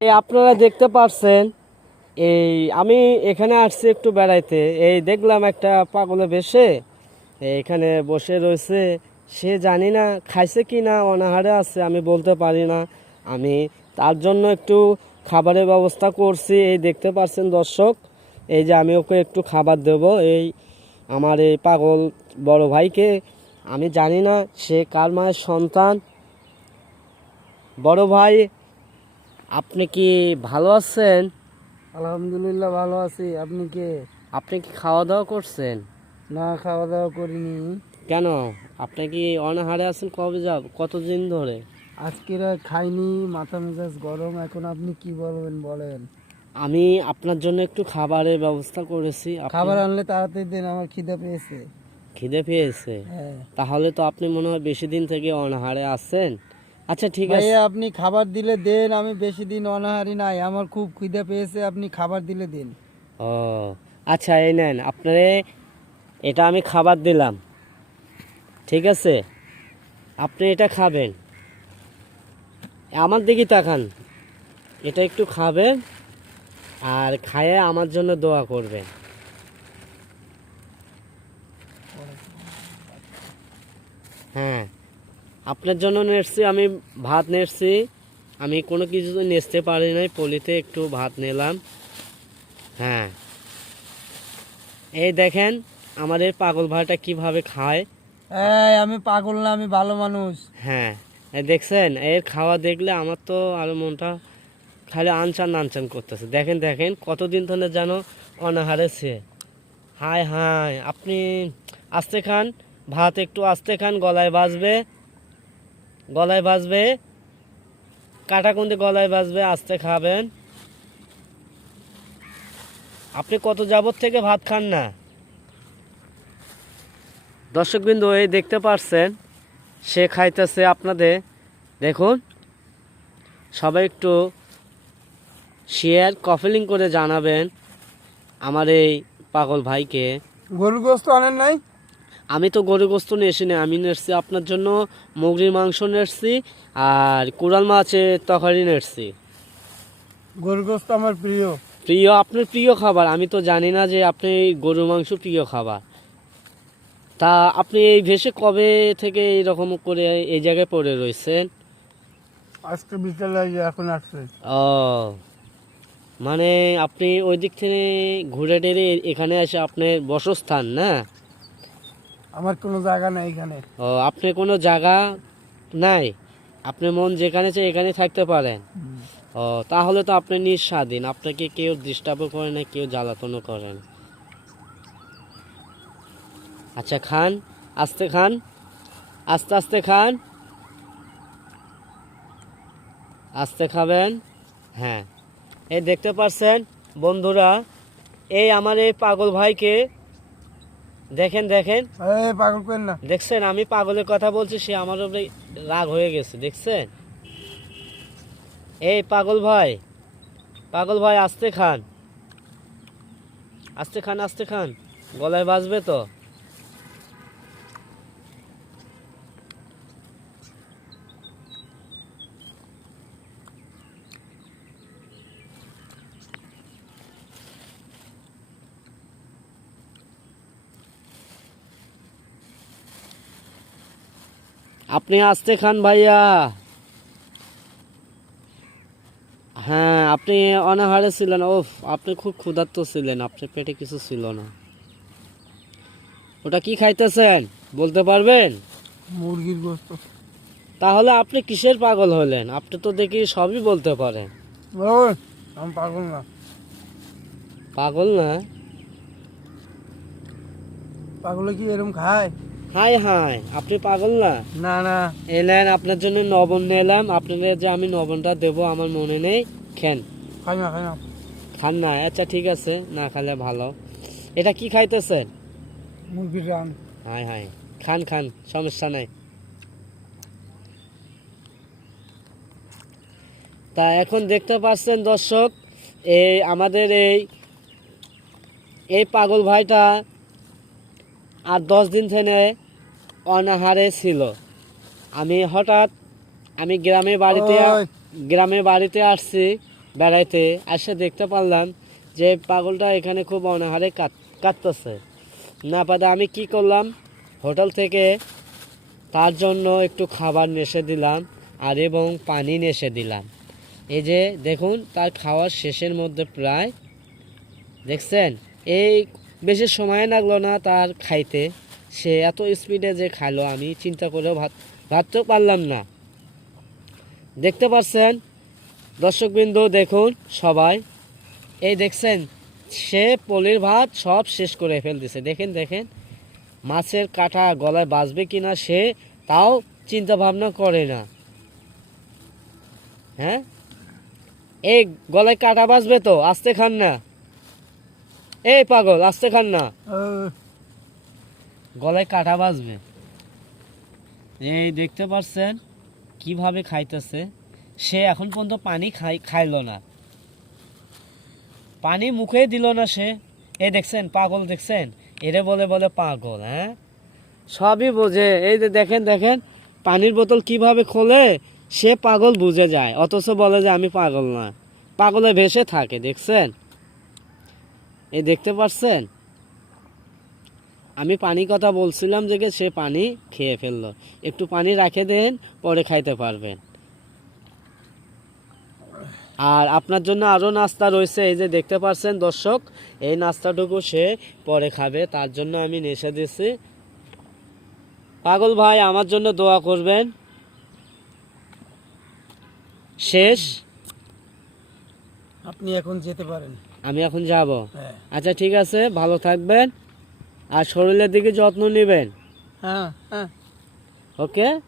এই আপনারা দেখতে পাচ্ছেন এই, আমি এখানে আসছি একটু বেড়াইতে। এই, দেখলাম একটা পাগলে বেশে এখানে বসে রয়েছে। সে জানি না খাইছে কি না, অনাহারে আছে, আমি বলতে পারি না। আমি তার জন্য একটু খাবারের ব্যবস্থা করছি। এই, দেখতে পাচ্ছেন দর্শক, এই যে আমি ওকে একটু খাবার দেব। এই, আমার এই পাগল বড় ভাইকে। আমি জানি না সে কার মায়ের সন্তান। বড় ভাই আপনি কি ভালো আছেন? আলহামদুলিল্লাহ ভালো আছি। আপনি কে? আপনি কি খাওয়া দাওয়া করছেন? না খাওয়া দাওয়া করিনি। কেন? আপনি কি অনাহারে আছেন কবে যাব কতদিন ধরে? আজকের আর খাইনি মাথা মেজাজ গরম। এখন আপনি কি বলবেন বলেন? আমি আপনার জন্য একটু খাবারের ব্যবস্থা করেছি। খাবার আনলে তাড়াতাড়ি দিন আমার খিদে পেয়েছে। খিদে পেয়েছে? হ্যাঁ। তাহলে তো আপনি মনে হয় বেশি দিন থেকে অনাহারে আছেন। আচ্ছা ঠিক আছে। আপনি খাবার দিলে দেন আমি বেশি দিন অনাহারি নাই। আমার খুব খিদে পেয়েছে আপনি খাবার দিলে দিন। ও আচ্ছা এই নেন আপনারে এটা আমি খাবার দিলাম। ঠিক আছে? আপনি এটা খাবেন। আমার দিকে তাকান। এটা একটু খাবেন আর খায়ে আমার জন্য দোয়া করবেন। হ্যাঁ। আপনার জন্য নেসছি আমি ভাত নেসছি আমি কোনো কিছু নেচতে পারি নাই পলিতে একটু ভাত নিলাম। হ্যাঁ। এই দেখেন আমাদের পাগল ভাইটা কীভাবে খায়। এই আমি পাগল না আমি ভালো মানুষ। হ্যাঁ। দেখছেন এর খাওয়া দেখলে আমার তো আরও মনটা খালি আনচান আনচান করতেছে। দেখেন দেখেন কতদিন ধরে যেন অনাহারে সে। হায় হায় আপনি আস্তে খান ভাত একটু আস্তে খান গলায় বাজবে। গলায় বাজবে। কাটা কুন্দে গলায় বাজবে, আস্তে খাবেন। আপনি কত যাবত থেকে ভাত খান না? দর্শকবৃন্দ, এই দেখতে পারছেন, সে খাইতেছে আপনাদের। দেখুন, সবাই একটু শেয়ার কফিলিং করে জানাবেন আমার এই পাগল ভাইকে। গরু গোস্ত আনেন নাই? আমি তো গরু গোস্ত নিয়ে এসিনি আমি নেসছি আপনার জন্য মুগরির মাংস নেসছি আর কুড়াল মাছের তরকারি নেসছি গরু গোস্ত আমার প্রিয়। প্রিয় আপনার প্রিয় খাবার? আমি তো জানি না যে আপনি গরু মাংস প্রিয় খাবার। তা আপনি এই ভেসে কবে থেকে এইরকম করে এই জায়গায় পড়ে রয়েছেন? আজকে বিকেলে এখন আসছে। ও মানে আপনি ওই দিক থেকে ঘুরে টেরে এখানে এসে আপনার বসস্থান না? আমার কোনো জায়গা নাই এখানে। ও আপনি কোনো জায়গা নাই? আপনি মন যেখানে চাই এখানে থাকতে পারেন। ও তাহলে তো আপনি নিঃস্বাধীন। আপনাকে কেউ ডিস্টার্বও করে না কেউ জ্বালাতনও করে না। আচ্ছা খান আস্তে খান আস্তে আস্তে খান। আস্তে খাবেন? হ্যাঁ। এই দেখতে পাচ্ছেন বন্ধুরা এই আমার এই পাগল ভাইকে দেখেন দেখেন। পাগল করেন না। দেখছেন আমি পাগলের কথা বলছি সে আমার উপরে রাগ হয়ে গেছে দেখছেন? এই পাগল ভাই পাগল ভাই আস্তে খান। আস্তে খান আস্তে খান। গলায় বাজবে তো? আপনি আসতে খান ভাইয়া। হ্যাঁ আপনি অনাহারে ছিলেন। ওফ আপনি খুব ক্ষুধার্ত ছিলেন। আপনার পেটে কিছু ছিল না। ওটা কি খাইতেছেন? বলতে পারবেন? মুরগির গোস্ত। তাহলে আপনি কিসের পাগল হলেন? আপনি তো দেখি সবই বলতে পারেন। আমি পাগল না। পাগল না? পাগলে কি এরকম খায়? হাই হাই আপনি পাগল না? না না। এলেন আপনার জন্য নবন নিলাম আপনাদের যে আমি নবনটা দেবো আমার মনে নেই। খেন। খাই না খাই না। খান না? আচ্ছা ঠিক আছে। না খেলে ভালো। এটা কি খাইতেছেন? মুরগির রান। হাই হাই। খান খান সমস্যা নাই। তা এখন দেখতে পাচ্ছেন দর্শক এই আমাদের এই এই পাগল ভাইটা আর দশ দিন থেকে অনাহারে ছিল। আমি হঠাৎ আমি গ্রামে বাড়িতে। গ্রামে বাড়িতে আসছি বেড়াইতে এসে দেখতে পারলাম যে পাগলটা এখানে খুব অনাহারে কাট কাটতেছে। না পারে আমি কি করলাম? হোটেল থেকে তার জন্য একটু খাবার নেশে দিলাম আর এবং পানি নেশে দিলাম। এই যে দেখুন তার খাওয়ার শেষের মধ্যে প্রায় দেখছেন? এই বেশি সময় লাগল না তার খাইতে। সে এত স্পিডে যে খাইলো, আমি চিন্তা করেও ভাত ভাবতেও পারলাম না। দেখতে পাচ্ছেন দর্শকবৃন্দ, দেখুন সবাই। এই দেখছেন, সে পলির ভাত সব শেষ করে ফেলতেছে। দেখেন দেখেন, মাছের কাঁটা গলায় বাজবে কিনা সে তাও চিন্তা ভাবনা করে না। হ্যাঁ? এই গলায় কাঁটা বাজবে তো, আস্তে খান না। এই পাগল আস্তে খান না। গলায় কাটা বাজবে। এই দেখতে পাচ্ছেন কীভাবে খাইতেছে? সে এখন পর্যন্ত পানি খাই খাইলো না। পানি মুখে দিল না সে। এই দেখছেন পাগল দেখছেন? এরে বলে বলে পাগল হ্যাঁ? সবই বোঝে। এই যে দেখেন দেখেন পানির বোতল কীভাবে খোলে সে পাগল বুঝে যায়। অথচ বলে যে আমি পাগল না। পাগলে ভেসে থাকে দেখছেন? এই দেখতে পাচ্ছেন আমি পানি কথা বলছিলাম যে সে পানি খেয়ে ফেলল। একটু পানি রাখে দেন, পরে খাইতে পারবেন। আর আপনার জন্য আরও নাস্তা রয়েছে, এই যে দেখতে পাচ্ছেন দর্শক, এই নাস্তাটুকু সে পরে খাবে, তার জন্য আমি নেশে দিছি পাগল ভাই, আমার জন্য দোয়া করবেন। শেষ। আপনি এখন যেতে পারেন। আমি এখন যাব। হ্যাঁ। আচ্ছা ঠিক আছে ভালো থাকবেন আর শরীরের দিকে যত্ন নেবেন। হ্যাঁ হ্যাঁ। ওকে